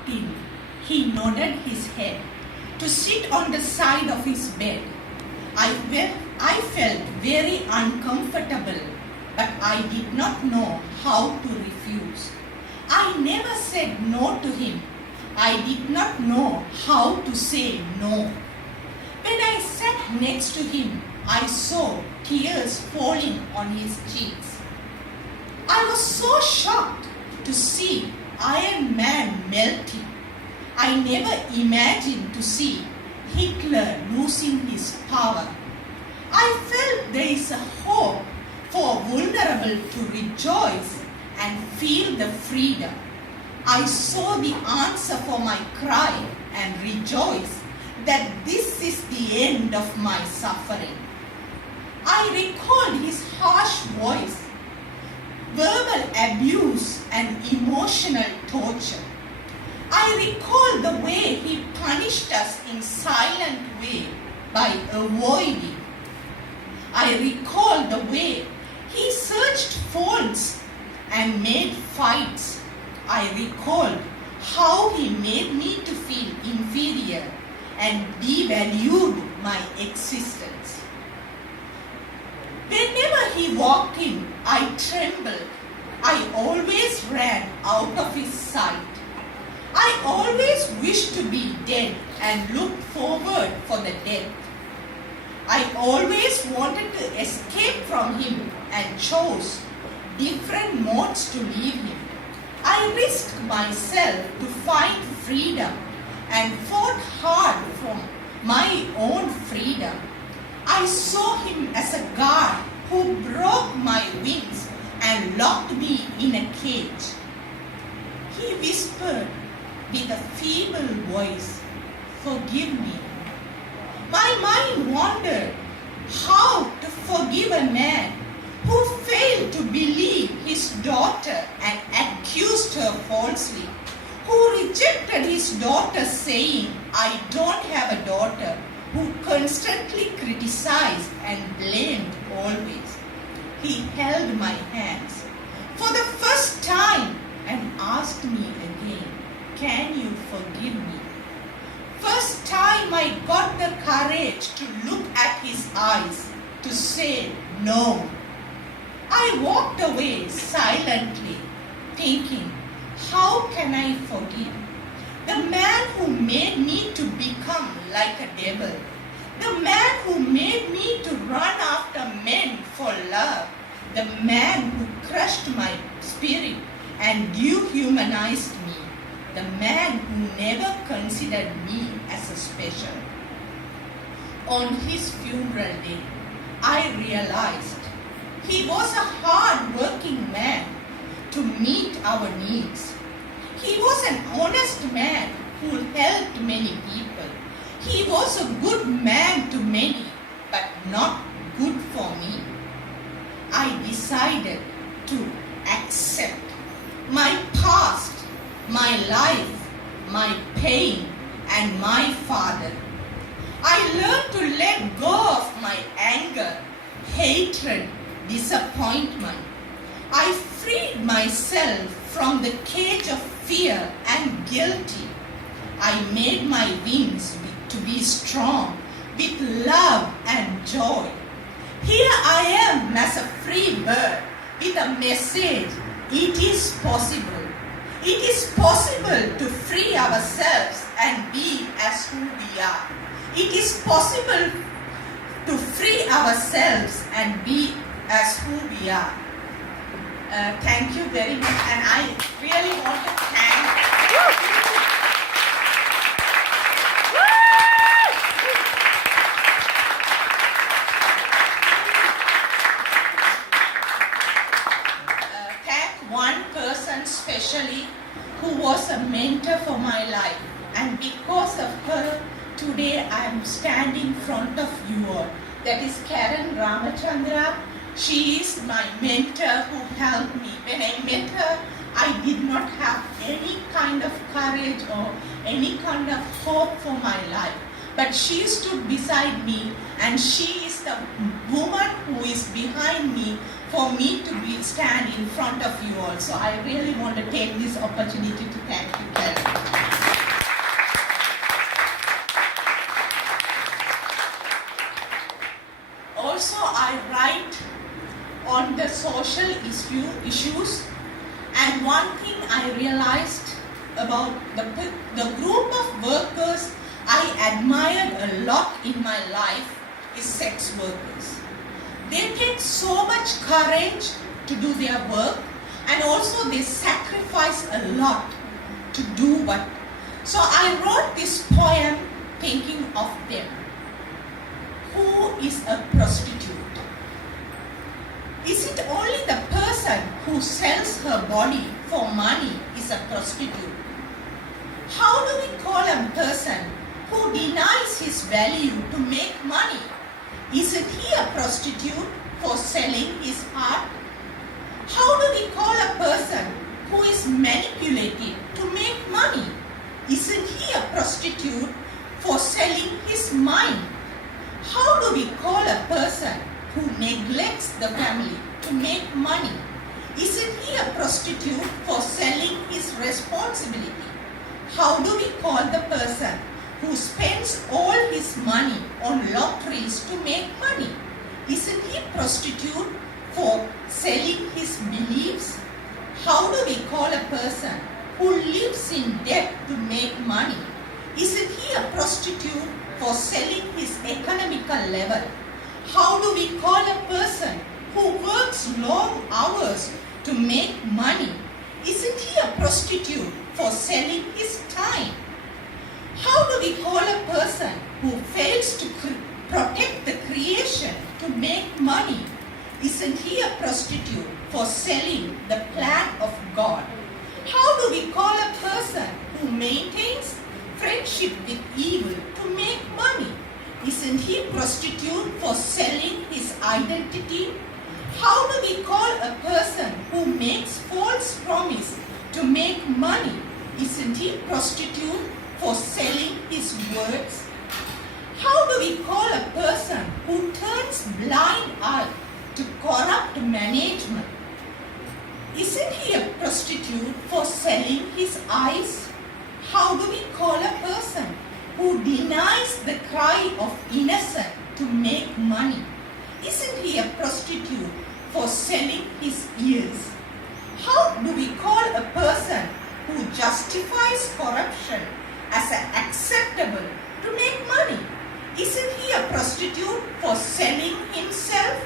walked in, he nodded his head to sit on the side of his bed. I felt very uncomfortable, but I did not know how to refuse. I never said no to him. I did not know how to say no. When I sat next to him, I saw tears falling on his cheeks. I was so shocked to see Iron Man melting. I never imagined to see Hitler losing his power. I felt there is a hope for vulnerable to rejoice and feel the freedom. I saw the answer for my cry and rejoiced that this is the end of my suffering. I recalled his harsh voice, verbal abuse and emotional torture. I recall the way he punished us in silent way by avoiding. I recall the way he searched faults and made fights. I recall how he made me to feel inferior and devalued my existence. Whenever he walked in, I trembled. I always ran out of his sight. I always wished to be dead and looked forward for the death. I always wanted to escape from him and chose different modes to leave him. I risked myself to find freedom and fought hard for my own freedom. I saw him as a guard who broke my wings and locked me in a cage. He whispered with a feeble voice, "Forgive me." My mind wandered how to forgive a man who failed to believe his daughter and accused her falsely, who rejected his daughter saying, "I don't have a daughter," who constantly criticized and blamed always. He held my hands for the first time and asked me again, "Can you forgive me?" First time I got the courage to look at his eyes, to say no. I walked away silently, thinking, how can I forgive? The man who made me to become like a devil. The man who made me to run after men for love. The man who crushed my spirit and dehumanized me. The man who never considered me as a special. On his funeral day, I realized he was a hard-working man to meet our needs. He was an honest man who helped many people. He was a good man to many, but not good for me. I decided to accept my past, my life, my pain, and my father. I learned to let go of my anger, hatred, disappointment. I freed myself from the cage of fear and guilty. I made my wings to be strong with love and joy. Here I am as a free bird with a message. It is possible. It is possible to free ourselves and be as who we are. It is possible to free ourselves and be as who we are. Thank you very much, and I really want to thank one person specially who was a mentor for my life, and because of her, today I am standing in front of you all. That is Karen Ramachandra. She is my mentor who helped me. When I met her, I did not have any kind of courage or any kind of hope for my life. But she stood beside me, and she is the woman who is behind me for me to stand in front of you all. So I really want to take this opportunity to thank you, Karen. few issues, and one thing I realized about the group of workers I admired a lot in my life is sex workers. They take so much courage to do their work, and also they sacrifice a lot to do what. So I wrote this poem thinking of them. Who is a prostitute? Is it only the person who sells her body for money is a prostitute? How do we call a person who denies his value to make money? Isn't he a prostitute for selling his heart? How do we call a person who is manipulated to make money? Isn't he a prostitute for selling his mind? How do we call a person who neglects the family to make money? Isn't he a prostitute for selling his responsibility? How do we call the person who spends all his money on lotteries to make money? Isn't he a prostitute for selling his beliefs? How do we call a person who lives in debt to make money? Isn't he a prostitute for selling his economical level? How do we call a person who works long hours to make money? Isn't he a prostitute for selling his time? How do we call a person who fails to protect the creation to make money? Isn't he a prostitute for selling the plan of God? How do we call a person who maintains friendship with evil to make money? Isn't he a prostitute for selling his identity? How do we call a person who makes false promise to make money? Isn't he a prostitute for selling his words? How do we call a person who turns blind eye to corrupt management? Isn't he a prostitute for selling his eyes? How do we call a person who denies the cry of innocent to make money? Isn't he a prostitute for selling his ears? How do we call a person who justifies corruption as acceptable to make money? Isn't he a prostitute for selling himself?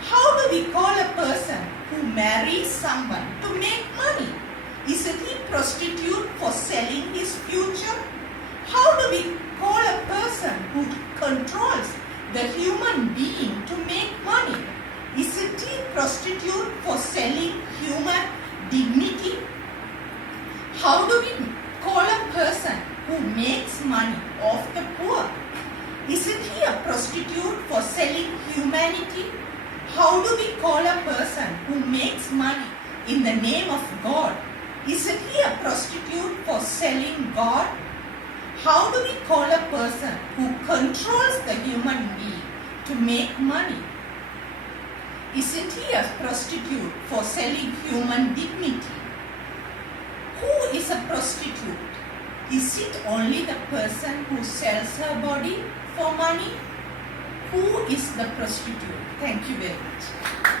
How do we call a person who marries someone to make money? Isn't he a prostitute for selling his future? How do we call a person who controls the human being to make money? Isn't he a prostitute for selling human dignity? How do we call a person who makes money off the poor? Isn't he a prostitute for selling humanity? How do we call a person who makes money in the name of God? Isn't he a prostitute for selling God? How do we call a person who controls the human being to make money? Isn't he a prostitute for selling human dignity? Who is a prostitute? Is it only the person who sells her body for money? Who is the prostitute? Thank you very much.